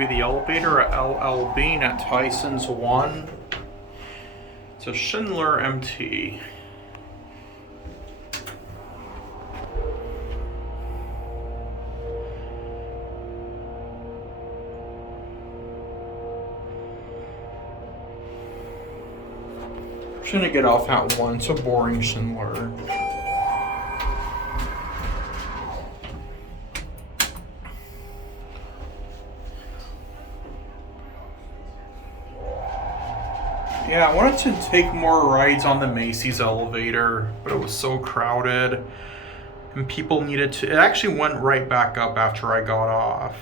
be the elevator at LL Bean at Tysons 1. It's a Schindler MT. I'm just gonna get off at 1. It's a boring Schindler. Yeah, I wanted to take more rides on the Macy's elevator, but it was so crowded and people needed to. It actually went right back up after I got off.